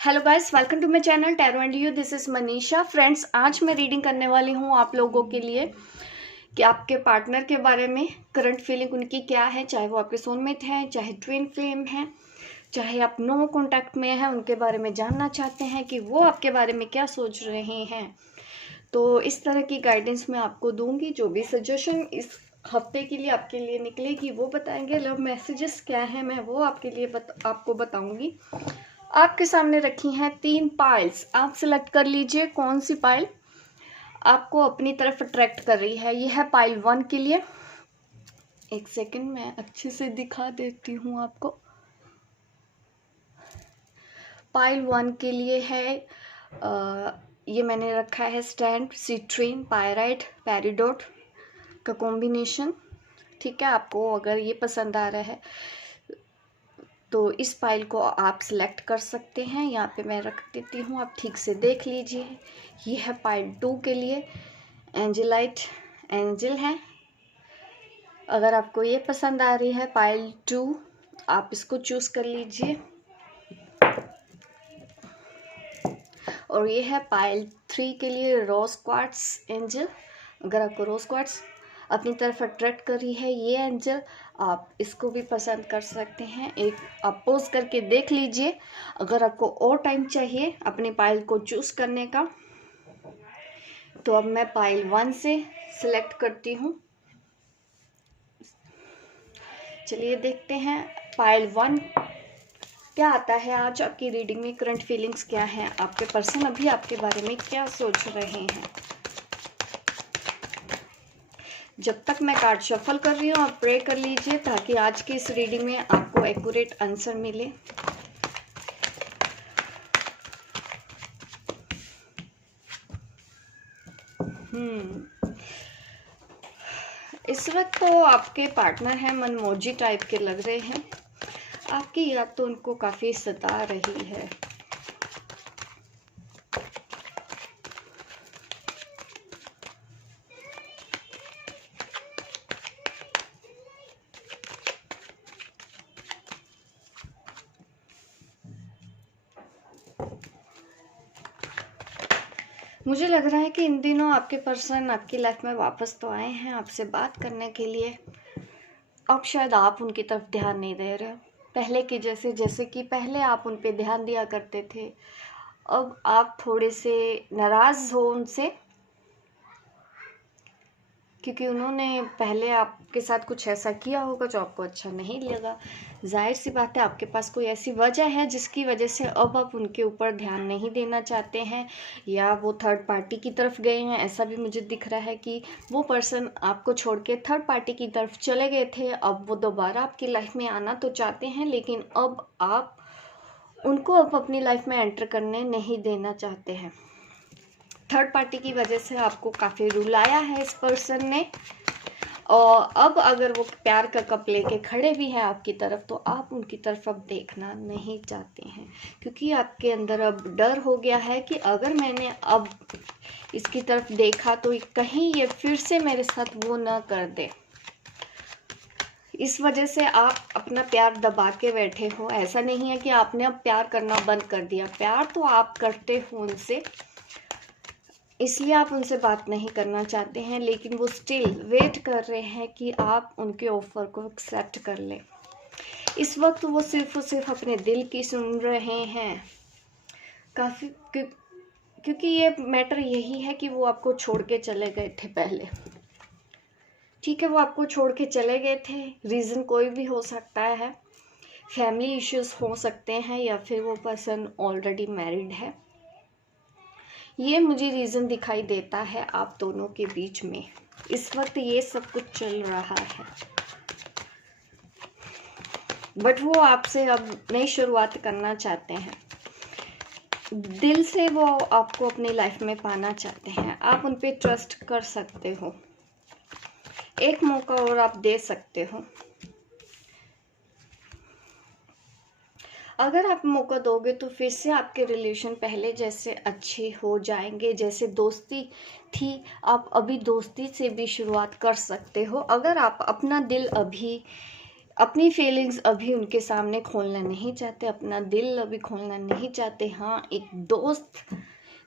Hello guys, welcome to my channel tarot and you. This is Manisha. Friends, आज मैं reading करने वाली हूँ आप लोगों के लिए कि आपके पार्टनर के बारे में करंट फीलिंग उनकी क्या है। चाहे वो आपके सोलमेट हैं, चाहे ट्विन फ्लेम हैं, चाहे आप नो कांटेक्ट में हैं, उनके बारे में जानना चाहते हैं कि वो आपके बारे में क्या सोच रहे हैं। तो इस तरह की गाइडेंस मैं आपको दूंगी। जो भी सजेशन इस हफ्ते के लिए आपके लिए निकलेगी वो बताएंगे। लव मैसेजेस क्या है मैं वो आपके लिए आपको बताऊंगी। आपके सामने रखी हैं 3 पाइल्स। आप सिलेक्ट कर लीजिए कौन सी पाइल आपको अपनी तरफ अट्रैक्ट कर रही है। ये है पाइल 1 के लिए। एक सेकंड, मैं अच्छे से दिखा देती हूँ आपको। पाइल 1 के लिए है ये मैंने रखा है स्टैंड, सिट्रीन, पायराइट, पेरिडोट का कॉम्बिनेशन। ठीक है, आपको अगर ये पसंद आ रहा है तो इस पाइल को आप सिलेक्ट कर सकते हैं। यहाँ पे मैं रख देती हूँ, आप ठीक से देख लीजिए। ये है पाइल 2 के लिए, एंजलाइट एंजल है। अगर आपको ये पसंद आ रही है पाइल 2, आप इसको चूज कर लीजिए। और ये है पाइल 3 के लिए, रोज क्वार्ट्स एंजल। अगर आपको रोज क्वार्ट्स अपनी तरफ अट्रैक्ट कर रही है ये एंजल, आप इसको भी पसंद कर सकते हैं। एक आप पोज करके देख लीजिए। अगर आपको और टाइम चाहिए अपनी पाइल को चूज करने का तो अब मैं पाइल 1 से सिलेक्ट करती हूँ। चलिए देखते हैं पाइल 1 क्या आता है। आज आपकी रीडिंग में करंट फीलिंग्स क्या हैं, आपके पर्सन अभी आपके बारे में क्या सोच रहे हैं। जब तक मैं कार्ड शफल कर रही हूँ आप प्रे कर लीजिए ताकि आज की इस रीडिंग में आपको एक्यूरेट आंसर मिले। इस वक्त तो आपके पार्टनर हैं मनमोजी टाइप के लग रहे हैं। आपकी याद तो उनको काफी सता रही है। मुझे लग रहा है कि इन दिनों आपके पर्सन आपकी लाइफ में वापस तो आए हैं आपसे बात करने के लिए। अब शायद आप उनकी तरफ ध्यान नहीं दे रहे हो पहले की जैसे कि पहले आप उन पे ध्यान दिया करते थे। अब आप थोड़े से नाराज हो उनसे क्योंकि उन्होंने पहले आपके साथ कुछ ऐसा किया होगा जो आपको अच्छा नहीं लगा। जाहिर सी बात है आपके पास कोई ऐसी वजह है जिसकी वजह से अब आप उनके ऊपर ध्यान नहीं देना चाहते हैं, या वो थर्ड पार्टी की तरफ गए हैं। ऐसा भी मुझे दिख रहा है कि वो पर्सन आपको छोड़ के थर्ड पार्टी की तरफ चले गए थे। अब वो दोबारा आपकी लाइफ में आना तो चाहते हैं लेकिन अब आप उनको अब अपनी लाइफ में एंटर करने नहीं देना चाहते हैं। थर्ड पार्टी की वजह से आपको काफ़ी रुलाया है इस पर्सन ने। और अब अगर वो प्यार का कप लेके खड़े भी हैं आपकी तरफ तो आप उनकी तरफ अब देखना नहीं चाहते हैं क्योंकि आपके अंदर अब डर हो गया है कि अगर मैंने अब इसकी तरफ देखा तो कहीं ये फिर से मेरे साथ वो ना कर दे। इस वजह से आप अपना प्यार दबा के बैठे हो। ऐसा नहीं है कि आपने अब प्यार करना बंद कर दिया, प्यार तो आप करते हो उनसे, इसलिए आप उनसे बात नहीं करना चाहते हैं, लेकिन वो स्टिल वेट कर रहे हैं कि आप उनके ऑफर को एक्सेप्ट कर लें। इस वक्त वो सिर्फ और सिर्फ अपने दिल की सुन रहे हैं काफ़ी क्योंकि ये मैटर यही है कि वो आपको छोड़ के चले गए थे पहले। ठीक है, वो आपको छोड़ के चले गए थे, रीज़न कोई भी हो सकता है। फैमिली इश्यूज हो सकते हैं या फिर वो पर्सन ऑलरेडी मैरिड है। ये मुझे रीज़न दिखाई देता है आप दोनों के बीच में इस वक्त ये सब कुछ चल रहा है। बट वो आपसे अब नई शुरुआत करना चाहते हैं, दिल से वो आपको अपनी लाइफ में पाना चाहते हैं। आप उन पे ट्रस्ट कर सकते हो, एक मौका और आप दे सकते हो। अगर आप मौका दोगे तो फिर से आपके रिलेशन पहले जैसे अच्छे हो जाएंगे। जैसे दोस्ती थी आप अभी दोस्ती से भी शुरुआत कर सकते हो। अगर आप अपना दिल अभी अपनी फीलिंग्स अभी उनके सामने खोलना नहीं चाहते, अपना दिल अभी खोलना नहीं चाहते। हाँ, एक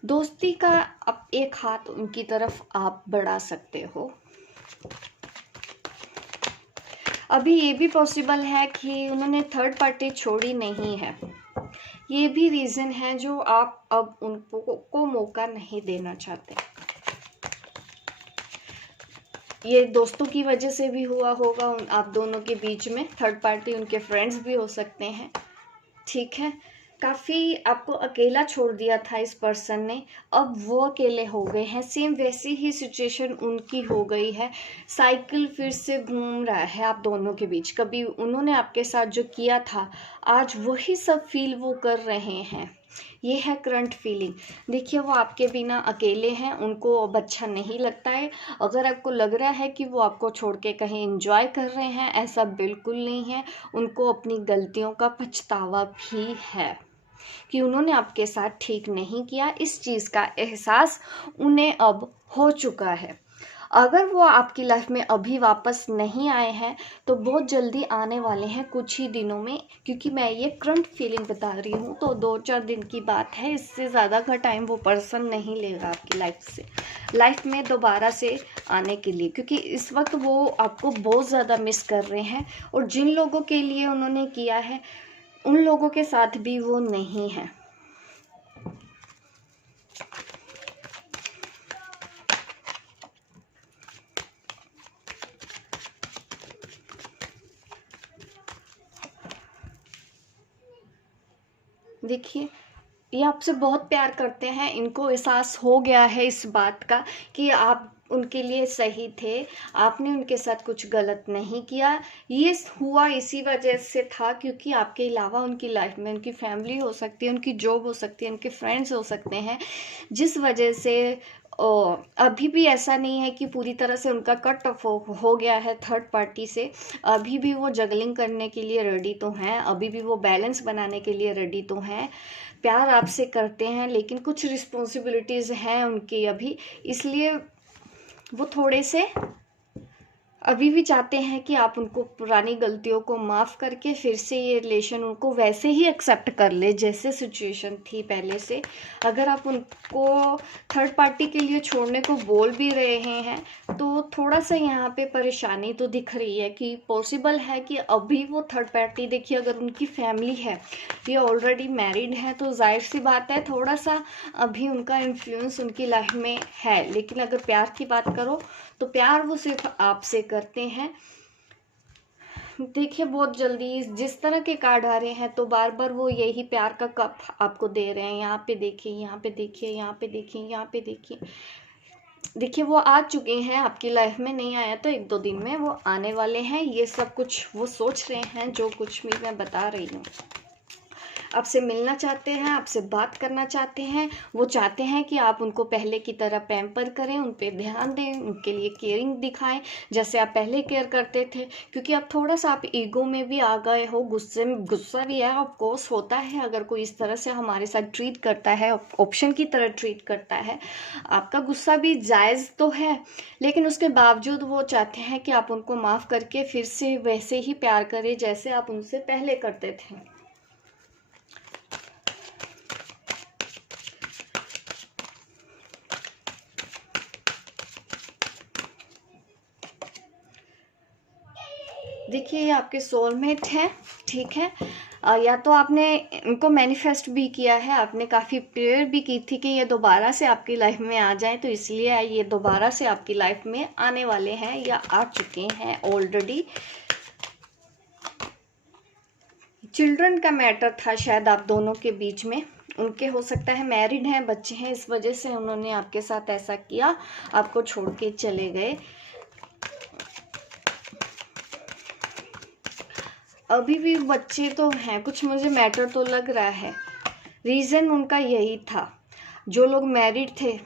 दोस्ती का अब एक हाथ उनकी तरफ आप बढ़ा सकते हो। अभी ये भी पॉसिबल है कि उन्होंने थर्ड पार्टी छोड़ी नहीं है, ये भी रीज़न है जो आप अब उनको मौका नहीं देना चाहते। ये दोस्तों की वजह से भी हुआ होगा आप दोनों के बीच में, थर्ड पार्टी उनके फ्रेंड्स भी हो सकते हैं, ठीक है। काफ़ी आपको अकेला छोड़ दिया था इस पर्सन ने, अब वो अकेले हो गए हैं। सेम वैसी ही सिचुएशन उनकी हो गई है, साइकिल फिर से घूम रहा है आप दोनों के बीच। कभी उन्होंने आपके साथ जो किया था, आज वही सब फील वो कर रहे हैं। ये है करंट फीलिंग। देखिए, वो आपके बिना अकेले हैं, उनको अब अच्छा नहीं लगता है। अगर आपको लग रहा है कि वो आपको छोड़ के कहीं एंजॉय कर रहे हैं, ऐसा बिल्कुल नहीं है। उनको अपनी गलतियों का पछतावा भी है कि उन्होंने आपके साथ ठीक नहीं किया। इस चीज़ का एहसास उन्हें अब हो चुका है। अगर वो आपकी लाइफ में अभी वापस नहीं आए हैं तो बहुत जल्दी आने वाले हैं, कुछ ही दिनों में, क्योंकि मैं ये करंट फीलिंग बता रही हूँ। तो 2-4 दिन की बात है, इससे ज़्यादा का टाइम वो पर्सन नहीं लेगा आपकी लाइफ में दोबारा से आने के लिए, क्योंकि इस वक्त वो आपको बहुत ज़्यादा मिस कर रहे हैं। और जिन लोगों के लिए उन्होंने किया है, उन लोगों के साथ भी वो नहीं है। देखिए, ये आपसे बहुत प्यार करते हैं, इनको एहसास हो गया है इस बात का कि आप उनके लिए सही थे, आपने उनके साथ कुछ गलत नहीं किया। ये हुआ इसी वजह से था क्योंकि आपके अलावा उनकी लाइफ में उनकी फैमिली हो सकती है, उनकी जॉब हो सकती है, उनके फ्रेंड्स हो सकते हैं, जिस वजह से अभी भी ऐसा नहीं है कि पूरी तरह से उनका कट ऑफ हो गया है थर्ड पार्टी से। अभी भी वो जगलिंग करने के लिए रेडी तो हैं, अभी भी वो बैलेंस बनाने के लिए रेडी तो हैं, प्यार आपसे करते हैं, लेकिन कुछ रिस्पॉन्सिबिलिटीज़ हैं उनकी अभी, इसलिए वो थोड़े से अभी भी चाहते हैं कि आप उनको पुरानी गलतियों को माफ़ करके फिर से ये रिलेशन उनको वैसे ही एक्सेप्ट कर ले जैसे सिचुएशन थी पहले से। अगर आप उनको थर्ड पार्टी के लिए छोड़ने को बोल भी रहे हैं तो थोड़ा सा यहाँ पे परेशानी तो दिख रही है कि पॉसिबल है कि अभी वो थर्ड पार्टी, देखिए अगर उनकी फैमिली है, ये ऑलरेडी मैरिड है, तो जाहिर सी बात है थोड़ा सा अभी उनका इन्फ्लुएंस उनकी लाइफ में है। लेकिन अगर प्यार की बात करो तो प्यार वो सिर्फ आपसे करते हैं। देखिए, बहुत जल्दी जिस तरह के कार्ड आ रहे हैं तो बार बार वो यही प्यार का कप आपको दे रहे हैं। यहाँ पे देखिए, यहाँ पे देखिए, यहाँ पे देखिए, यहाँ पे देखिए। देखिए, वो आ चुके हैं आपकी लाइफ में, नहीं आया तो 1-2 दिन में वो आने वाले हैं। ये सब कुछ वो सोच रहे हैं, जो कुछ भी मैं बता रही हूँ। आपसे मिलना चाहते हैं, आपसे बात करना चाहते हैं, वो चाहते हैं कि आप उनको पहले की तरह पैम्पर करें, उन पे ध्यान दें, उनके लिए केयरिंग दिखाएं जैसे आप पहले केयर करते थे। क्योंकि अब थोड़ा सा आप ईगो में भी आ गए हो, गुस्सा भी है, ऑफ कोर्स होता है अगर कोई इस तरह से हमारे साथ ट्रीट करता है, ऑप्शन की तरह ट्रीट करता है। आपका गुस्सा भी जायज़ तो है, लेकिन उसके बावजूद वो चाहते हैं कि आप उनको माफ़ करके फिर से वैसे ही प्यार करें जैसे आप उनसे पहले करते थे। देखिए, ये आपके सोलमेट हैं, ठीक है। या तो आपने इनको मैनिफेस्ट भी किया है, आपने काफ़ी प्रेयर भी की थी कि ये दोबारा से आपकी लाइफ में आ जाए, तो इसलिए ये दोबारा से आपकी लाइफ में आने वाले हैं या आ चुके हैं ऑलरेडी। चिल्ड्रन का मैटर था शायद आप दोनों के बीच में, उनके हो सकता है मैरिड हैं, बच्चे हैं, इस वजह से उन्होंने आपके साथ ऐसा किया, आपको छोड़ के चले गए। अभी भी बच्चे तो हैं, कुछ मुझे मैटर तो लग रहा है। रीज़न उनका यही था, जो लोग मैरिड थे,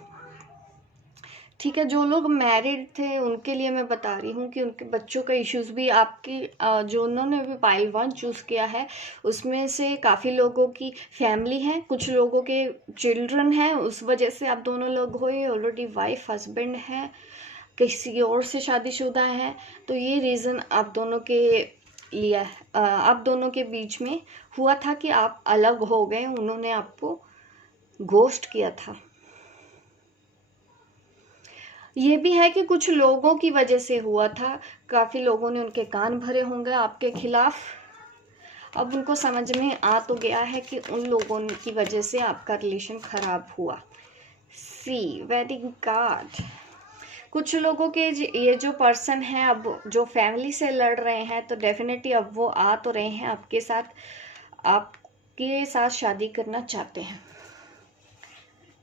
ठीक है, जो लोग मैरिड थे उनके लिए मैं बता रही हूँ कि उनके बच्चों का इश्यूज़ भी आपकी जो उन्होंने भी पाइल 1 चूज़ किया है उसमें से काफ़ी लोगों की फैमिली है, कुछ लोगों के चिल्ड्रन हैं, उस वजह से आप दोनों लोग हो, ये ऑलरेडी वाइफ हस्बैंड है, किसी और से शादीशुदा है, तो ये रीज़न आप दोनों के लिया, आप दोनों के बीच में हुआ था कि आप अलग हो गए, उन्होंने आपको घोस्ट किया था। ये भी है कि कुछ लोगों की वजह से हुआ था, काफ़ी लोगों ने उनके कान भरे होंगे आपके खिलाफ। अब उनको समझ में आ तो गया है कि उन लोगों की वजह से आपका रिलेशन खराब हुआ। सी वेरी गॉड। कुछ लोगों के ये जो पर्सन है अब जो फैमिली से लड़ रहे हैं, तो डेफिनेटली अब वो आ तो रहे हैं आपके साथ, आपके साथ शादी करना चाहते हैं।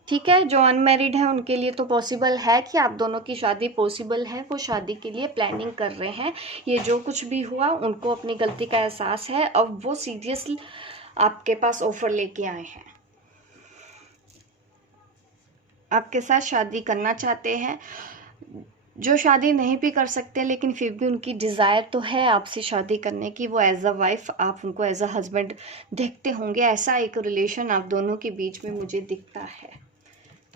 ठीक है, जो अनमैरिड है उनके लिए तो पॉसिबल है कि आप दोनों की शादी पॉसिबल है, वो शादी के लिए प्लानिंग कर रहे हैं। ये जो कुछ भी हुआ उनको अपनी गलती का एहसास है, अब वो सीरियसली आपके पास ऑफर लेके आए हैं, आपके साथ शादी करना चाहते हैं। जो शादी नहीं भी कर सकते लेकिन फिर भी उनकी डिज़ायर तो है आपसे शादी करने की, वो एज अ वाइफ आप उनको एज अ हस्बैंड देखते होंगे। ऐसा एक रिलेशन आप दोनों के बीच में मुझे दिखता है।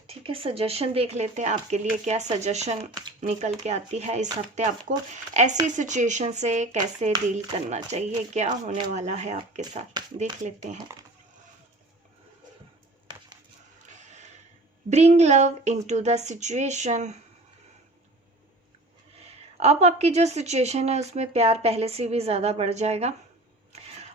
ठीक है, सजेशन देख लेते हैं आपके लिए क्या सजेशन निकल के आती है इस हफ्ते। आपको ऐसी सिचुएशन से कैसे डील करना चाहिए, क्या होने वाला है आपके साथ, देख लेते हैं। Bring love into the situation. अब आपकी जो सिचुएशन है उसमें प्यार पहले से भी ज़्यादा बढ़ जाएगा।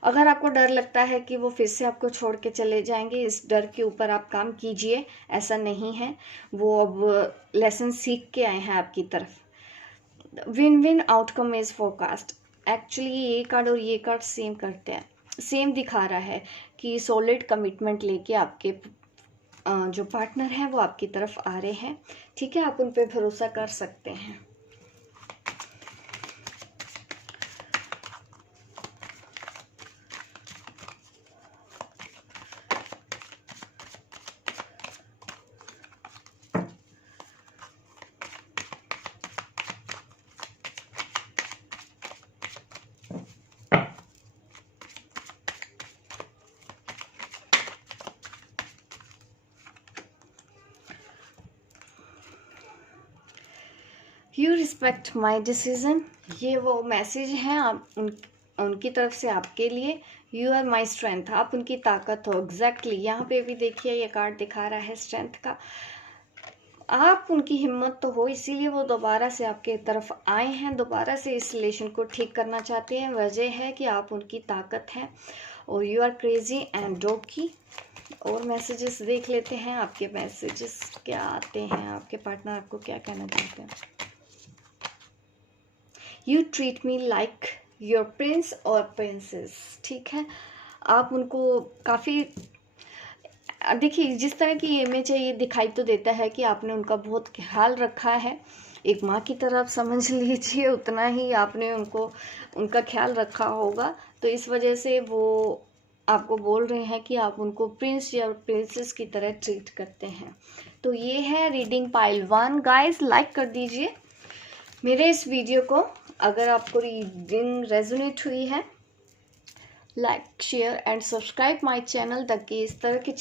अगर आपको डर लगता है कि वो फिर से आपको छोड़ के चले जाएंगे, इस डर के ऊपर आप काम कीजिए, ऐसा नहीं है। वो अब लेसन सीख के आए हैं आपकी तरफ। Win win outcome is forecast. Actually ये कार्ड और ये कार्ड सेम करते हैं, सेम दिखा रहा है कि सॉलिड कमिटमेंट लेके आपके जो पार्टनर हैं वो आपकी तरफ आ रहे हैं। ठीक है, आप उन पर भरोसा कर सकते हैं। You respect my decision. ये वो मैसेज हैं आप उनकी तरफ से आपके लिए। यू आर माई स्ट्रेंथ, आप उनकी ताकत हो। एग्जैक्टली यहाँ पे भी देखिए ये कार्ड दिखा रहा है स्ट्रेंथ का। आप उनकी हिम्मत तो हो, इसीलिए वो दोबारा से आपके तरफ आए हैं, दोबारा से इस रिलेशन को ठीक करना चाहते हैं। वजह है कि आप उनकी ताकत हैं और यू आर क्रेजी एंड डोकी। और मैसेजेस देख लेते हैं, आपके मैसेजेस क्या आते हैं, आपके पार्टनर आपको क्या कहना चाहते हैं। You treat me like your Prince और प्रिंसेस। ठीक है, आप उनको काफ़ी, देखिए जिस तरह की इमेज है ये दिखाई तो देता है कि आपने उनका बहुत ख्याल रखा है। एक माँ की तरफ समझ लीजिए, उतना ही आपने उनका ख्याल रखा होगा। तो इस वजह से वो आपको बोल रहे हैं कि आप उनको प्रिंस या प्रिंसेस की तरह ट्रीट करते हैं। तो ये है रीडिंग पाइल 1। गाइस लाइक कर दीजिए मेरे इस वीडियो को अगर आपको रीडिंग रेजोनेट हुई है। Like share and subscribe my channel ताकि इस तरह की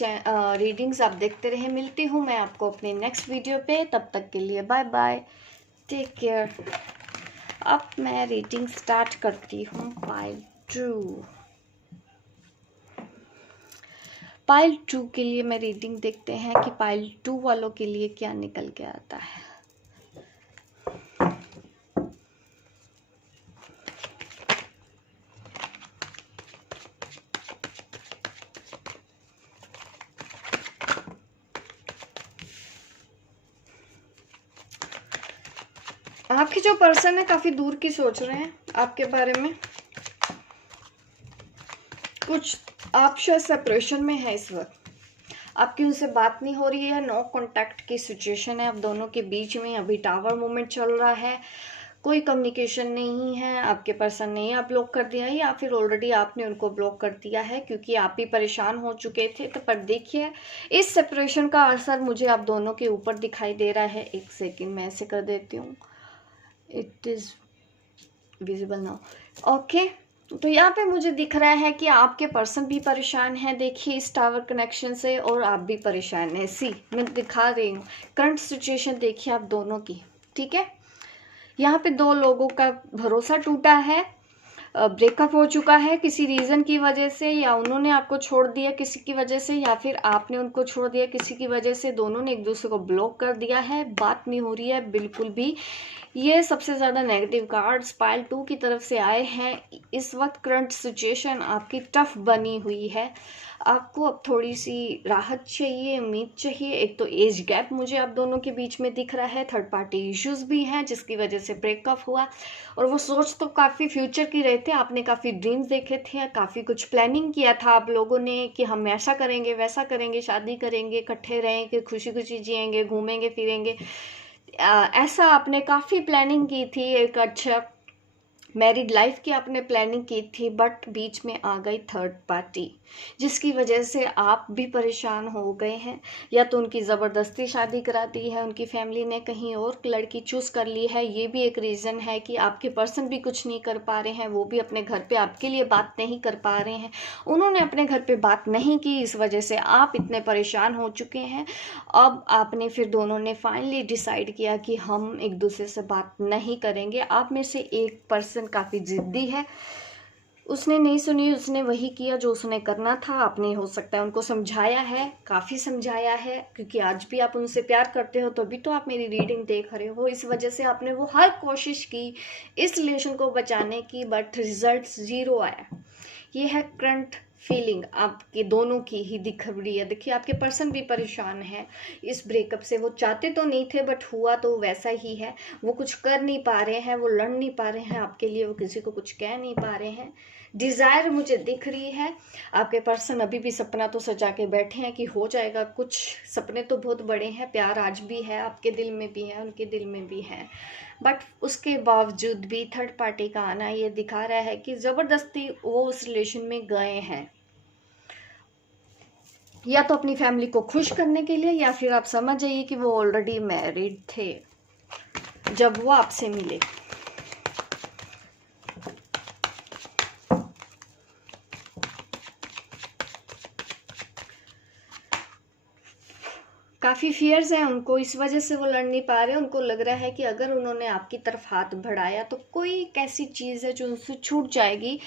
रीडिंग्स आप देखते रहे। मिलती हूँ मैं आपको अपने नेक्स्ट वीडियो पे, तब तक के लिए बाय बाय, टेक केयर। अब मैं रीडिंग स्टार्ट करती हूँ पाइल 2। पाइल 2 के लिए मैं रीडिंग देखते हैं कि पाइल 2 वालों के लिए क्या निकल के आता है। आपके जो पर्सन है काफी दूर की सोच रहे हैं आपके बारे में, कुछ आप शायद सेपरेशन में है इस वक्त, आपकी उनसे बात नहीं हो रही है, नो कांटेक्ट की सिचुएशन है आप दोनों के बीच में। अभी टावर मूवमेंट चल रहा है, कोई कम्युनिकेशन नहीं है। आपके पर्सन ने या ब्लॉक कर दिया है या फिर ऑलरेडी आपने उनको ब्लॉक कर दिया है क्योंकि आप ही परेशान हो चुके थे। तो पर देखिए इस सेपरेशन का असर मुझे आप दोनों के ऊपर दिखाई दे रहा है। एक सेकेंड मैं ऐसे कर देती हूँ, it is visible now. Okay, तो यहाँ पे मुझे दिख रहा है कि आपके पर्सन भी परेशान है, देखिए इस टावर कनेक्शन से, और आप भी परेशान हैं। सी मैं दिखा रही हूँ करंट सिचुएशन, देखिए आप दोनों की। ठीक है, यहाँ पे दो लोगों का भरोसा टूटा है, ब्रेकअप हो चुका है किसी रीज़न की वजह से, या उन्होंने आपको छोड़ दिया किसी की वजह से, या फिर आपने उनको छोड़ दिया किसी की वजह से। दोनों ने एक दूसरे को ब्लॉक कर दिया है, बात नहीं हो रही है बिल्कुल भी। ये सबसे ज़्यादा नेगेटिव कार्ड्स पाइल 2 की तरफ से आए हैं। इस वक्त करंट सिचुएशन आपकी टफ बनी हुई है। आपको अब थोड़ी सी राहत चाहिए, उम्मीद चाहिए। एक तो एज गैप मुझे आप दोनों के बीच में दिख रहा है, थर्ड पार्टी इश्यूज भी हैं जिसकी वजह से ब्रेकअप हुआ। और वो सोच तो काफ़ी फ्यूचर की रहे थे, आपने काफ़ी ड्रीम्स देखे थे, काफ़ी कुछ प्लानिंग किया था आप लोगों ने कि हम ऐसा करेंगे वैसा करेंगे, शादी करेंगे, इकट्ठे रहेंगे, खुशी खुशी जिएंगे, घूमेंगे फिरेंगे। ऐसा आपने काफ़ी प्लानिंग की थी, एक अच्छा मैरिड लाइफ की आपने प्लानिंग की थी। बट बीच में आ गई थर्ड पार्टी जिसकी वजह से आप भी परेशान हो गए हैं। या तो उनकी ज़बरदस्ती शादी करा दी है, उनकी फैमिली ने कहीं और लड़की चूज़ कर ली है, ये भी एक रीज़न है कि आपके पर्सन भी कुछ नहीं कर पा रहे हैं। वो भी अपने घर पे आपके लिए बात नहीं कर पा रहे हैं, उन्होंने अपने घर पे बात नहीं की, इस वजह से आप इतने परेशान हो चुके हैं। अब आपने फिर दोनों ने फाइनली डिसाइड किया कि हम एक दूसरे से बात नहीं करेंगे। आप में से एक पर्सन काफ़ी ज़िद्दी है, उसने नहीं सुनी, उसने वही किया जो उसने करना था। आपने हो सकता है उनको समझाया है, काफ़ी समझाया है, क्योंकि आज भी आप उनसे प्यार करते हो तभी तो आप मेरी रीडिंग देख रहे हो। इस वजह से आपने वो हर कोशिश की इस रिलेशन को बचाने की, बट रिजल्ट ज़ीरो आया। ये है करंट फीलिंग आपके दोनों की ही दिख रही है। देखिए आपके पर्सन भी परेशान है इस ब्रेकअप से। वो चाहते तो नहीं थे बट हुआ तो वैसा ही है। वो कुछ कर नहीं पा रहे हैं, वो लड़ नहीं पा रहे हैं आपके लिए, वो किसी को कुछ कह नहीं पा रहे हैं। डिज़ायर मुझे दिख रही है। आपके पर्सन अभी भी सपना तो सजा के बैठे हैं कि हो जाएगा कुछ। सपने तो बहुत बड़े हैं, प्यार आज भी है, आपके दिल में भी है, उनके दिल में भी है। बट उसके बावजूद भी थर्ड पार्टी का आना ये दिखा रहा है कि ज़बरदस्ती वो उस रिलेशन में गए हैं, या तो अपनी फैमिली को खुश करने के लिए, या फिर आप समझ जाइए कि वो ऑलरेडी मैरिड थे जब वो आपसे मिले। काफ़ी फियर्स हैं उनको, इस वजह से वो लड़ नहीं पा रहे। उनको लग रहा है कि अगर उन्होंने आपकी तरफ हाथ बढ़ाया तो कोई एक ऐसी चीज़ है जो उनसे छूट जाएगी,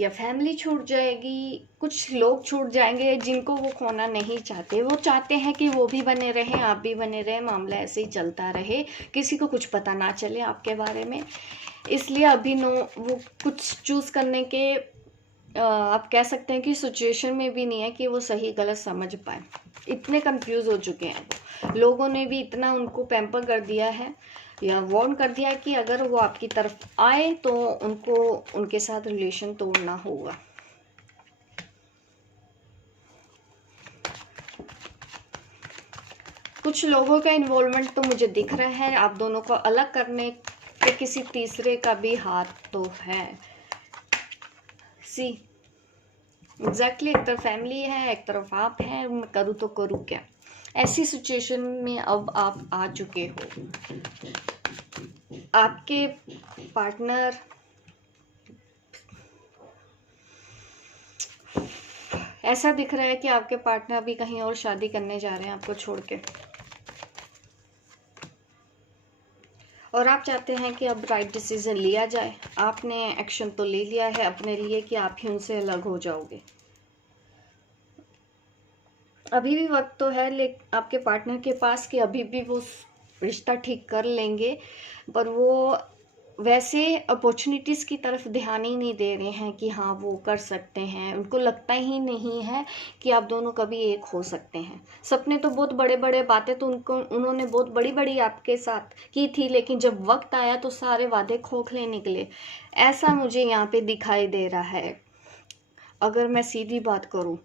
या फैमिली छूट जाएगी, कुछ लोग छूट जाएंगे जिनको वो खोना नहीं चाहते। वो चाहते हैं कि वो भी बने रहें, आप भी बने रहें, मामला ऐसे ही चलता रहे, किसी को कुछ पता ना चले आपके बारे में। इसलिए अभी वो कुछ चूज़ करने के आप कह सकते हैं कि सिचुएशन में भी नहीं है कि वो सही गलत समझ पाए। इतने कंफ्यूज हो चुके हैं वो। लोगों ने भी इतना उनको पैम्पर कर दिया है या वार्न कर दिया कि अगर वो आपकी तरफ आए तो उनको उनके साथ रिलेशन तोड़ना होगा। कुछ लोगों का इन्वॉल्वमेंट तो मुझे दिख रहा है, आप दोनों को अलग करने के किसी तीसरे का भी हाथ तो है। सी एग्जैक्टली, एक तरफ फैमिली है, एक तरफ आप हैं, मैं करूँ तो करूँ क्या। ऐसी सिचुएशन में अब आप आ चुके हो। आपके पार्टनर ऐसा दिख रहा है कि आपके पार्टनर भी कहीं और शादी करने जा रहे हैं आपको छोड़ के, और आप चाहते हैं कि अब राइट डिसीजन लिया जाए। आपने एक्शन तो ले लिया है अपने लिए कि आप ही उनसे अलग हो जाओगे। अभी भी वक्त तो है लेकिन आपके पार्टनर के पास कि अभी भी वो रिश्ता ठीक कर लेंगे, पर वो वैसे अपॉर्चुनिटीज़ की तरफ ध्यान ही नहीं दे रहे हैं कि हाँ वो कर सकते हैं। उनको लगता ही नहीं है कि आप दोनों कभी एक हो सकते हैं। सपने तो बहुत बड़े बड़े, बातें तो उन्होंने बहुत बड़ी बड़ी आपके साथ की थी, लेकिन जब वक्त आया तो सारे वादे खोखले निकले। ऐसा मुझे यहाँ पे दिखाई दे रहा है। अगर मैं सीधी बात करूँ,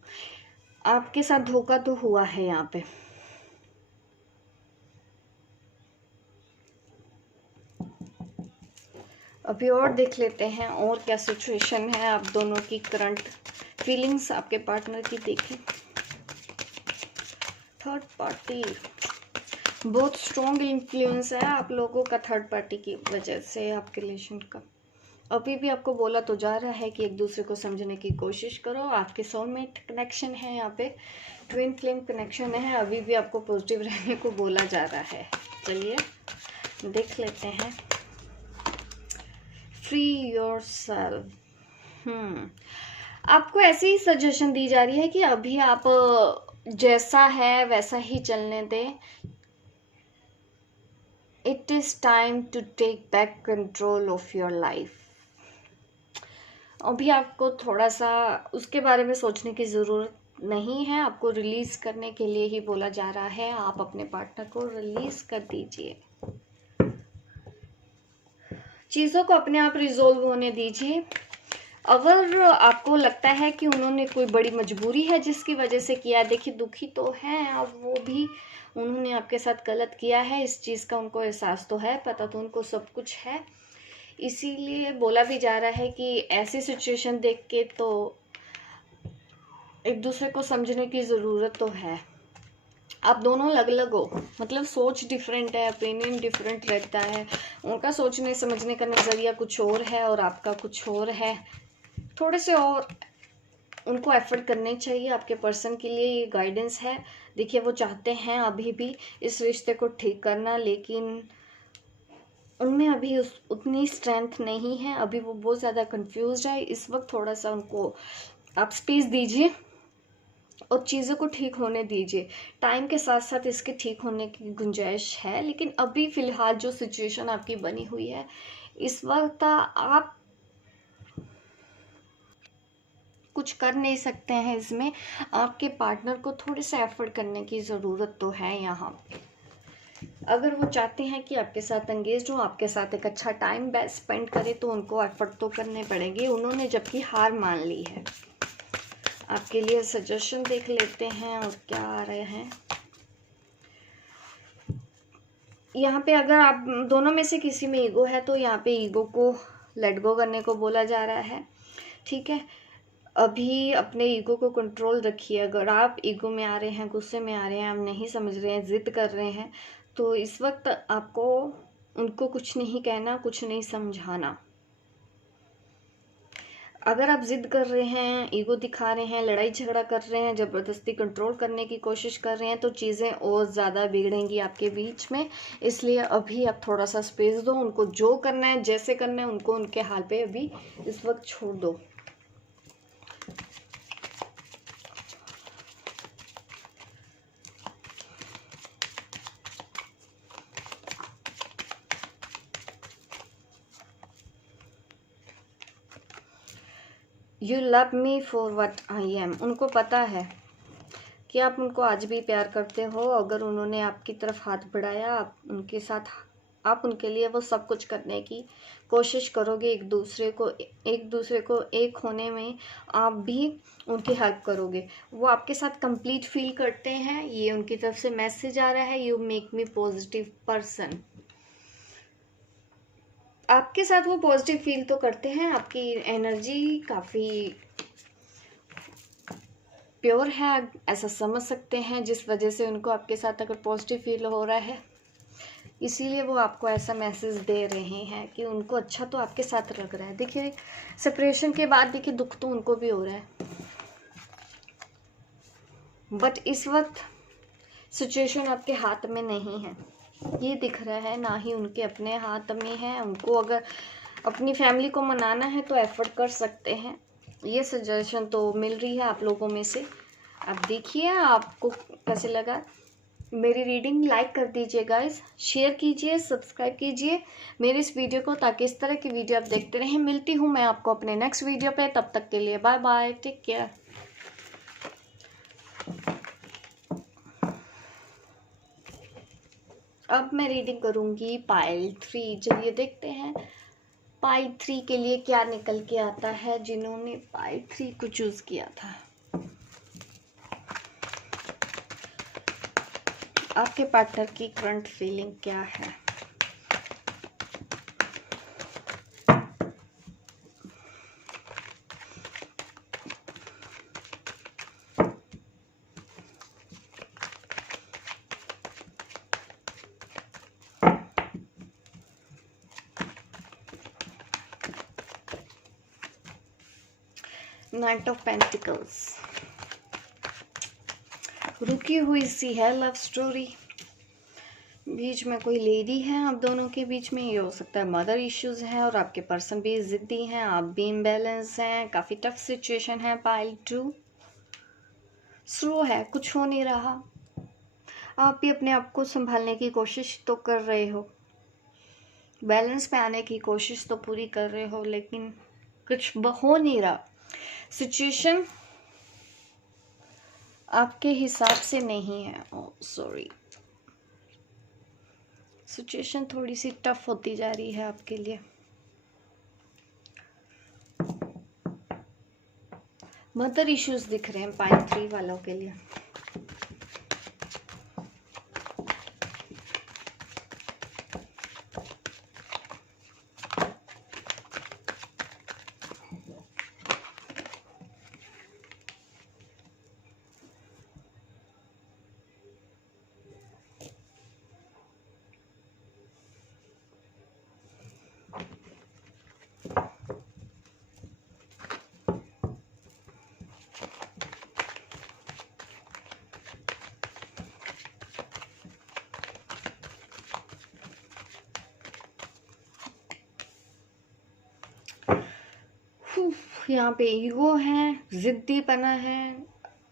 आपके साथ धोखा तो हुआ है यहाँ पे। अभी और देख लेते हैं और क्या सिचुएशन है आप दोनों की, करंट फीलिंग्स आपके पार्टनर की देखें। थर्ड पार्टी बहुत स्ट्रॉन्ग इन्फ्लुएंस है आप लोगों का थर्ड पार्टी की वजह से आपके रिलेशन का। अभी भी आपको बोला तो जा रहा है कि एक दूसरे को समझने की कोशिश करो। आपके सोलमेट कनेक्शन है, यहाँ पे ट्विन फ्लेम कनेक्शन है। अभी भी आपको पॉजिटिव रहने को बोला जा रहा है। चलिए देख लेते हैं। फ्री योरसेल्फ, आपको ऐसी ही सजेशन दी जा रही है कि अभी आप जैसा है वैसा ही चलने दें। It is time to take back control of your life. अभी आपको थोड़ा सा उसके बारे में सोचने की ज़रूरत नहीं है, आपको रिलीज करने के लिए ही बोला जा रहा है। आप अपने पार्टनर को रिलीज कर दीजिए, चीज़ों को अपने आप रिजोल्व होने दीजिए। अगर आपको लगता है कि उन्होंने कोई बड़ी मजबूरी है जिसकी वजह से किया, देखिए दुखी तो हैं अब वो भी, उन्होंने आपके साथ गलत किया है, इस चीज़ का उनको एहसास तो है, पता तो उनको सब कुछ है। इसीलिए बोला भी जा रहा है कि ऐसी सिचुएशन देख के तो एक दूसरे को समझने की ज़रूरत तो है। आप दोनों अलग अलग हो, मतलब सोच डिफरेंट है, ओपिनियन डिफरेंट रहता है, उनका सोचने समझने का नज़रिया कुछ और है और आपका कुछ और है। थोड़े से और उनको एफर्ट करने चाहिए आपके पर्सन के लिए, ये गाइडेंस है। देखिए वो चाहते हैं अभी भी इस रिश्ते को ठीक करना, लेकिन उनमें अभी उतनी स्ट्रेंथ नहीं है, अभी वो बहुत ज़्यादा कंफ्यूज है इस वक्त। थोड़ा सा उनको आप स्पेस दीजिए और चीज़ों को ठीक होने दीजिए। टाइम के साथ साथ इसके ठीक होने की गुंजाइश है, लेकिन अभी फ़िलहाल जो सिचुएशन आपकी बनी हुई है इस वक्त आप कुछ कर नहीं सकते हैं इसमें। आपके पार्टनर को थोड़े से एफर्ट करने की ज़रूरत तो है यहाँ पे। अगर वो चाहते हैं कि आपके साथ एंगेज हो, आपके साथ एक अच्छा टाइम स्पेंड करे, तो उनको एफर्ट तो करने पड़ेंगे। उन्होंने जबकि हार मान ली है। आपके लिए सजेशन देख लेते हैं और क्या आ रहे हैं यहाँ पे। अगर आप दोनों में से किसी में ईगो है तो यहाँ पे ईगो को लेट गो करने को बोला जा रहा है, ठीक है। अभी अपने ईगो को कंट्रोल रखिए। अगर आप ईगो में आ रहे हैं, गुस्से में आ रहे हैं, आप नहीं समझ रहे हैं, जिद कर रहे हैं, तो इस वक्त आपको उनको कुछ नहीं कहना, कुछ नहीं समझाना। अगर आप जिद कर रहे हैं, ईगो दिखा रहे हैं, लड़ाई झगड़ा कर रहे हैं, ज़बरदस्ती कंट्रोल करने की कोशिश कर रहे हैं, तो चीज़ें और ज़्यादा बिगड़ेंगी आपके बीच में। इसलिए अभी आप थोड़ा सा स्पेस दो उनको। जो करना है, जैसे करना है, उनको उनके हाल पे अभी इस वक्त छोड़ दो। You love me for what I am. उनको पता है कि आप उनको आज भी प्यार करते हो। अगर उन्होंने आपकी तरफ हाथ बढ़ाया, आप उनके साथ, आप उनके लिए वो सब कुछ करने की कोशिश करोगे। एक दूसरे को एक होने में आप भी उनकी हेल्प करोगे। वो आपके साथ कंप्लीट फील करते हैं, ये उनकी तरफ से मैसेज आ रहा है। You make me positive person. आपके साथ वो पॉजिटिव फील तो करते हैं, आपकी एनर्जी काफ़ी प्योर है, ऐसा समझ सकते हैं, जिस वजह से उनको आपके साथ अगर पॉजिटिव फील हो रहा है, इसीलिए वो आपको ऐसा मैसेज दे रहे हैं कि उनको अच्छा तो आपके साथ लग रहा है। देखिए सेपरेशन के बाद देखिए दुख तो उनको भी हो रहा है, बट इस वक्त सिचुएशन आपके हाथ में नहीं है, ये दिख रहा है, ना ही उनके अपने हाथ में है। उनको अगर अपनी फैमिली को मनाना है तो एफर्ट कर सकते हैं। ये सजेशन तो मिल रही है आप लोगों में से। आप देखिए आपको कैसे लगा मेरी रीडिंग। लाइक कर दीजिए गाइस, शेयर कीजिए, सब्सक्राइब कीजिए मेरे इस वीडियो को, ताकि इस तरह की वीडियो आप देखते रहें। मिलती हूँ मैं आपको अपने नेक्स्ट वीडियो पे, तब तक के लिए बाय बाय, टेक केयर। अब मैं रीडिंग करूँगी पाइल 3। चलिए देखते हैं पाइल 3 के लिए क्या निकल के आता है, जिन्होंने पाइल 3 को चूज किया था। आपके पार्टनर की करंट फीलिंग क्या है? नाइट ऑफ पेंटिकल्स, रुकी हुई सी है लव स्टोरी। बीच में कोई लेडी है आप दोनों के बीच में, ये हो सकता है मदर इश्यूज है, और आपके पर्सन भी जिद्दी हैं, आप भी इम्बैलेंस हैं, काफ़ी टफ सिचुएशन है। पाइल 2 स्लो है, कुछ हो नहीं रहा। आप भी अपने आप को संभालने की कोशिश तो कर रहे हो, बैलेंस पे आने की कोशिश तो पूरी कर रहे हो, लेकिन कुछ हो नहीं रहा। सिचुएशन आपके हिसाब से नहीं है। ओह सॉरी, सिचुएशन थोड़ी सी टफ होती जा रही है आपके लिए। मदर इश्यूज दिख रहे हैं पाइल 3 वालों के लिए। यहाँ पे ईगो है, जिद्दीपना है,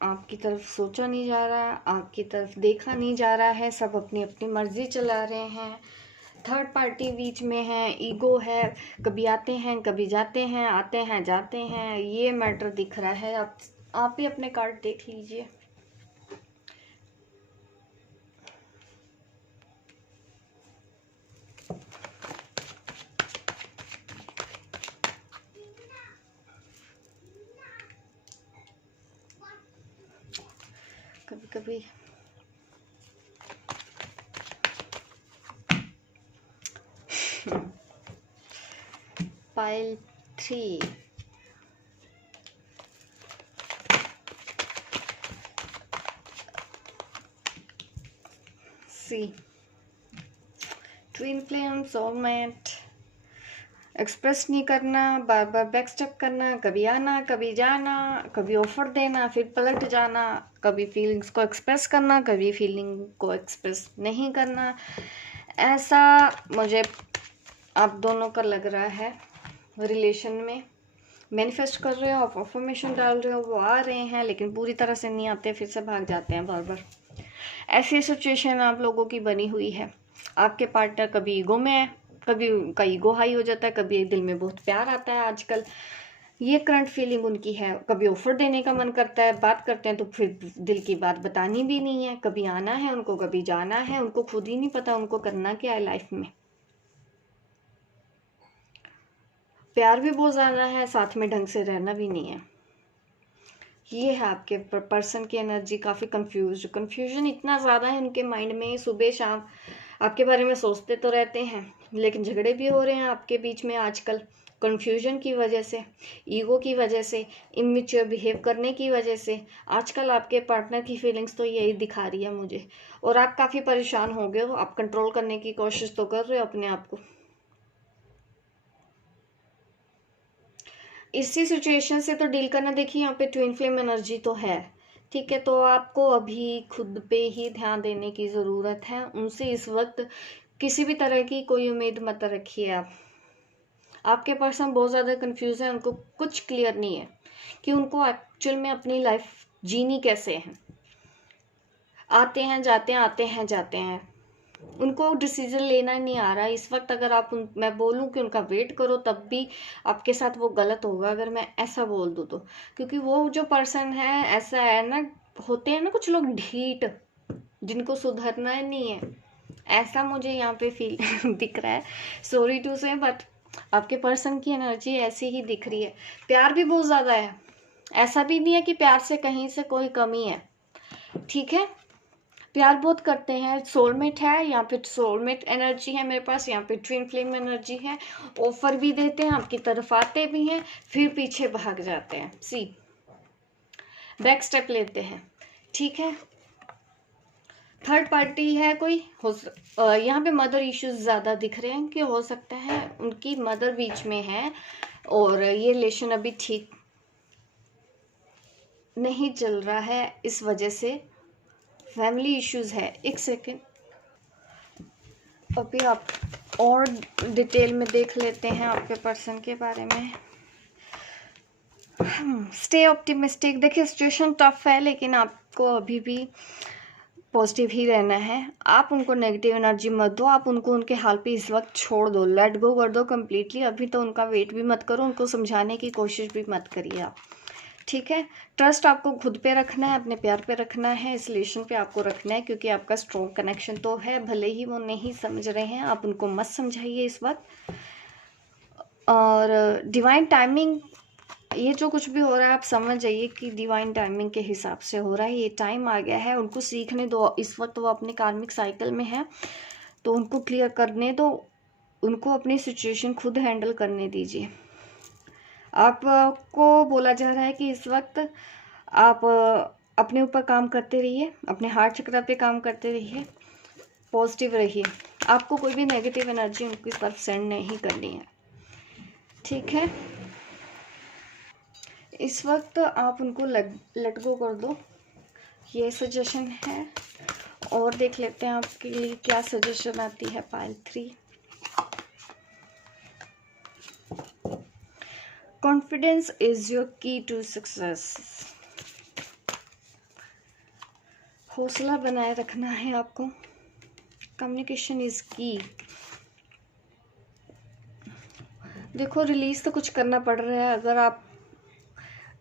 आपकी तरफ सोचा नहीं जा रहा, आपकी तरफ देखा नहीं जा रहा है, सब अपनी अपनी मर्जी चला रहे हैं। थर्ड पार्टी बीच में है, ईगो है, कभी आते हैं कभी जाते हैं, आते हैं जाते हैं, ये मैटर दिख रहा है। आप ही अपने कार्ड देख लीजिए। कभी कभी पाइल 3 सी ट्विन फ्लेम, सोलमेट, एक्सप्रेस नहीं करना, बार बार बैक स्टेप करना, कभी आना कभी जाना, कभी ऑफर देना फिर पलट जाना, कभी फीलिंग्स को एक्सप्रेस करना कभी फीलिंग को एक्सप्रेस नहीं करना। ऐसा मुझे आप दोनों का लग रहा है। रिलेशन में मैनिफेस्ट कर रहे हो, आप अफर्मेशन डाल रहे हो, वो आ रहे हैं लेकिन पूरी तरह से नहीं आते, फिर से भाग जाते हैं बार बार। ऐसी सिचुएशन आप लोगों की बनी हुई है। आपके पार्टनर कभी ईगो में है, कभी उनका ईगो हाई हो जाता है, कभी दिल में बहुत प्यार आता है आजकल, ये करंट फीलिंग उनकी है। कभी ऑफर देने का मन करता है, बात करते हैं तो फिर दिल की बात बतानी भी नहीं है, कभी आना है उनको कभी जाना है, उनको खुद ही नहीं पता उनको करना क्या है लाइफ में। प्यार भी बहुत ज़्यादा है, साथ में ढंग से रहना भी नहीं है। ये है आपके पर्सन की एनर्जी, काफ़ी कंफ्यूजन इतना ज़्यादा है उनके माइंड में। सुबह शाम आपके बारे में सोचते तो रहते हैं, लेकिन झगड़े भी हो रहे हैं आपके बीच में आजकल, कंफ्यूजन की वजह से, ईगो की वजह से, इमेच्योर बिहेव करने की वजह से। आजकल आपके पार्टनर की फीलिंग्स तो यही दिखा रही है मुझे, और आप काफ़ी परेशान हो गए हो। आप कंट्रोल करने की कोशिश तो कर रहे हो अपने आप को। इसी सिचुएशन से तो डील करना। देखिए यहाँ पे ट्विन फ्लेम एनर्जी तो है, ठीक है, तो आपको अभी खुद पे ही ध्यान देने की ज़रूरत है। उनसे इस वक्त किसी भी तरह की कोई उम्मीद मत रखिए। आपके पर्सन बहुत ज़्यादा कंफ्यूज है, उनको कुछ क्लियर नहीं है कि उनको एक्चुअल में अपनी लाइफ जीनी कैसे है। आते हैं जाते हैं, आते हैं जाते हैं, उनको डिसीजन लेना नहीं आ रहा इस वक्त। अगर मैं बोलूं कि उनका वेट करो, तब भी आपके साथ वो गलत होगा अगर मैं ऐसा बोल दूं तो, क्योंकि वो जो पर्सन है ऐसा है ना, होते हैं ना कुछ लोग ढीठ, जिनको सुधरना ही नहीं है, ऐसा मुझे यहाँ पे फील दिख रहा है। सॉरी टू से, बट आपके पर्सन की एनर्जी ऐसी ही दिख रही है। प्यार भी बहुत ज़्यादा है, ऐसा भी नहीं है कि प्यार से कहीं से कोई कमी है, ठीक है, प्यार बहुत करते हैं। सोलमेट है यहाँ पे, सोलमेट एनर्जी है मेरे पास। यहाँ पे ट्विन फ्लेम एनर्जी है, ऑफर भी देते हैं, आपकी तरफ आते भी हैं, फिर पीछे भाग जाते हैं, सी बैक स्टेप लेते हैं, ठीक है। थर्ड पार्टी है कोई, यहाँ पे मदर इश्यूज ज़्यादा दिख रहे हैं कि हो सकता है उनकी मदर बीच में है, और ये रिलेशन अभी ठीक नहीं चल रहा है, इस वजह से फैमिली इश्यूज है। एक सेकेंड, अभी आप और डिटेल में देख लेते हैं आपके पर्सन के बारे में। Stay optimistic. देखिए सिचुएशन टफ है, लेकिन आपको अभी भी पॉजिटिव ही रहना है। आप उनको नेगेटिव एनर्जी मत दो, आप उनको उनके हाल पे इस वक्त छोड़ दो, लेट गो कर दो कम्प्लीटली। अभी तो उनका वेट भी मत करो, उनको समझाने की कोशिश भी मत करिए आप, ठीक है। ट्रस्ट आपको खुद पे रखना है, अपने प्यार पे रखना है, इस रिलेशन पे आपको रखना है, क्योंकि आपका स्ट्रॉन्ग कनेक्शन तो है। भले ही वो नहीं समझ रहे हैं, आप उनको मत समझाइए इस वक्त। और डिवाइन टाइमिंग, ये जो कुछ भी हो रहा है आप समझ जाइए कि डिवाइन टाइमिंग के हिसाब से हो रहा है। ये टाइम आ गया है, उनको सीखने दो। इस वक्त वो अपने कार्मिक साइकिल में है, तो उनको क्लियर करने दो, उनको अपनी सिचुएशन खुद हैंडल करने दीजिए। आपको बोला जा रहा है कि इस वक्त आप अपने ऊपर काम करते रहिए, अपने हार्ट चक्र पे काम करते रहिए, पॉजिटिव रहिए। आपको कोई भी नेगेटिव एनर्जी उनकी तरफ सेंड नहीं करनी है, ठीक है। इस वक्त आप उनको लेट गो कर दो, ये सजेशन है। और देख लेते हैं आपके लिए क्या सजेशन आती है पाइल 3। कॉन्फिडेंस इज योर की टू सक्सेस। हौसला बनाए रखना है आपको। कम्युनिकेशन इज की। देखो रिलीज तो कुछ करना पड़ रहा है। अगर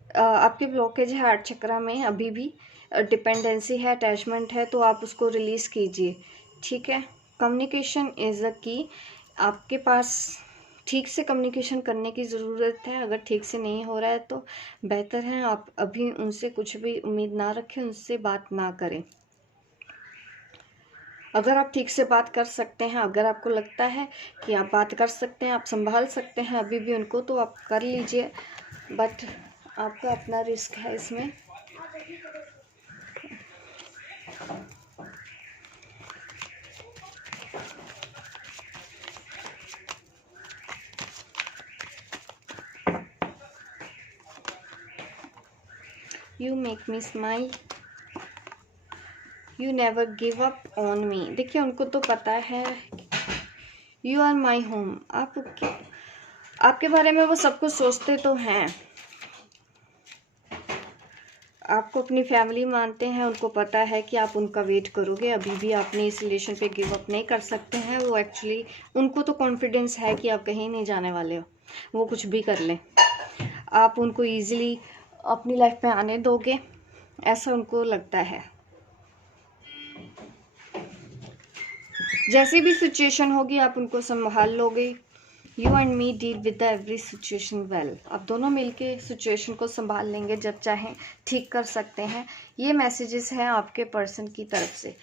आपके ब्लॉकेज है हार्ट चक्रा में, अभी भी डिपेंडेंसी है, अटैचमेंट है, तो आप उसको रिलीज कीजिए, ठीक है। कम्युनिकेशन इज अ की। आपके पास ठीक से कम्युनिकेशन करने की ज़रूरत है। अगर ठीक से नहीं हो रहा है तो बेहतर है आप अभी उनसे कुछ भी उम्मीद ना रखें, उनसे बात ना करें। अगर आप ठीक से बात कर सकते हैं, अगर आपको लगता है कि आप बात कर सकते हैं, आप संभाल सकते हैं अभी भी उनको, तो आप कर लीजिए, बट आपका अपना रिस्क है इसमें। You make me smile, you never give up on me. देखिए उनको तो पता है यू आर माई होम। आपके बारे में वो सब कुछ सोचते तो हैं, आपको अपनी फैमिली मानते हैं, उनको पता है कि आप उनका वेट करोगे। अभी भी आपने इस रिलेशन पे गिव अप नहीं कर सकते हैं। वो एक्चुअली उनको तो कॉन्फिडेंस है कि आप कहीं नहीं जाने वाले हो, वो कुछ भी कर लें, आप उनको इजीली अपनी लाइफ में आने दोगे, ऐसा उनको लगता है। जैसी भी सिचुएशन होगी आप उनको संभाल लोगे। You and me deal with every situation well. आप दोनों मिलके सिचुएशन को संभाल लेंगे, जब चाहें ठीक कर सकते हैं। ये मैसेजेस हैं आपके पर्सन की तरफ से।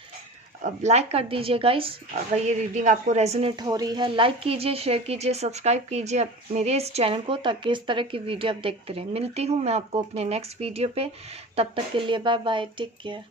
अब लाइक कर दीजिए गाइस। अगर ये रीडिंग आपको रेजोनेट हो रही है, लाइक कीजिए, शेयर कीजिए, सब्सक्राइब कीजिए मेरे इस चैनल को, ताकि इस तरह की वीडियो आप देखते रहें। मिलती हूँ मैं आपको अपने नेक्स्ट वीडियो पे, तब तक के लिए बाय बाय, टेक केयर।